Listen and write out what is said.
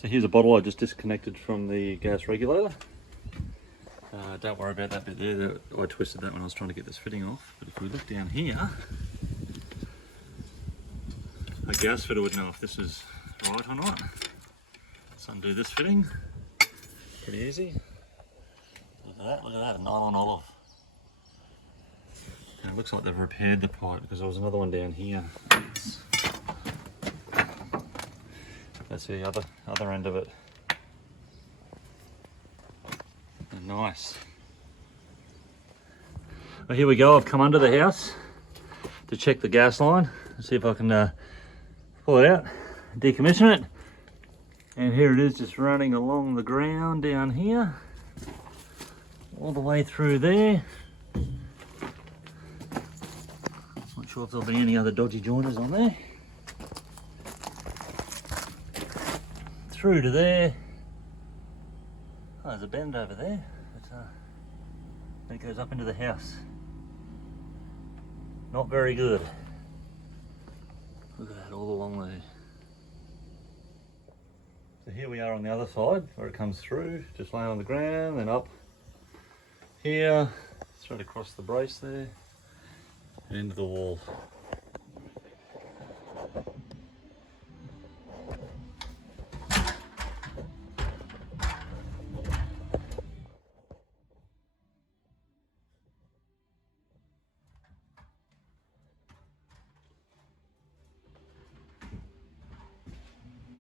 So here's a bottle I just disconnected from the gas regulator. Don't worry about that bit there. I twisted that when I was trying to get this fitting off. But if we look down here, a gas fitter would know if this is right or not. Let's undo this fitting. Pretty easy. Look at that, a nylon olive. And it looks like they've repaired the pipe because there was another one down here. That's the other end of it. And nice. Well, here we go. I've come under the house to check the gas line. Let's see if I can pull it out, decommission it. And here it is, just running along the ground down here, all the way through there. Not sure if there'll be any other dodgy joiners on there. Through to there. Oh, there's a bend over there. But it goes up into the house. Not very good. Look at that, all along there. So here we are on the other side, where it comes through, just laying on the ground, then up here, straight across the brace there, and into the wall.